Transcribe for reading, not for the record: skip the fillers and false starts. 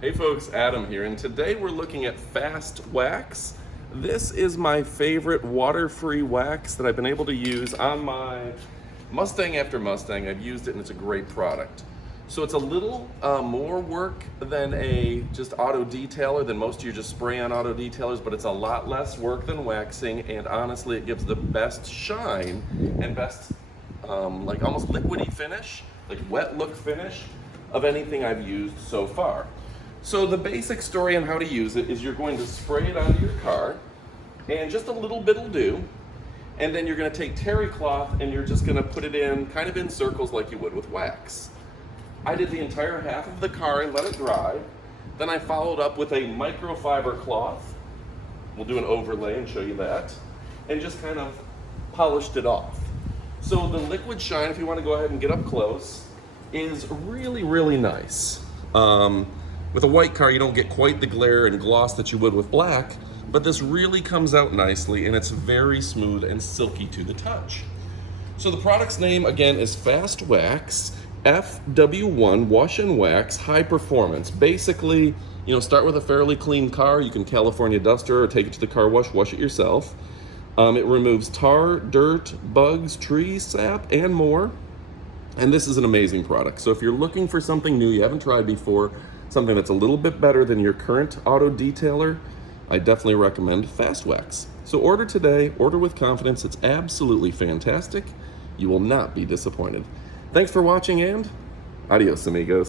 Hey folks, Adam here, and today we're looking at Fast Wax. This is my favorite water-free wax that I've been able to use on my Mustang after Mustang. I've used it and it's a great product. So it's a little more work than a just auto detailer, than most of your just spray-on auto detailers, but it's a lot less work than waxing, and honestly it gives the best shine and best like almost liquidy finish, like wet look finish of anything I've used so far. So the basic story on how to use it is you're going to spray it onto your car, and just a little bit will do. And then you're going to take terry cloth and you're just going to put it in kind of in circles like you would with wax. I did the entire half of the car and let it dry. Then I followed up with a microfiber cloth. We'll do an overlay and show you that. And just kind of polished it off. So the liquid shine, if you want to go ahead and get up close, is really, really nice. With a white car, you don't get quite the glare and gloss that you would with black, but this really comes out nicely and it's very smooth and silky to the touch. So the product's name, again, is Fast Wax, FW1 Wash and Wax High Performance. Basically, start with a fairly clean car. You can California duster or take it to the car wash it yourself. It removes tar, dirt, bugs, tree sap, and more. And this is an amazing product. So if you're looking for something new you haven't tried before, something that's a little bit better than your current auto detailer, I definitely recommend Fast Wax. So order today, order with confidence. It's absolutely fantastic. You will not be disappointed. Thanks for watching, and adios, amigos.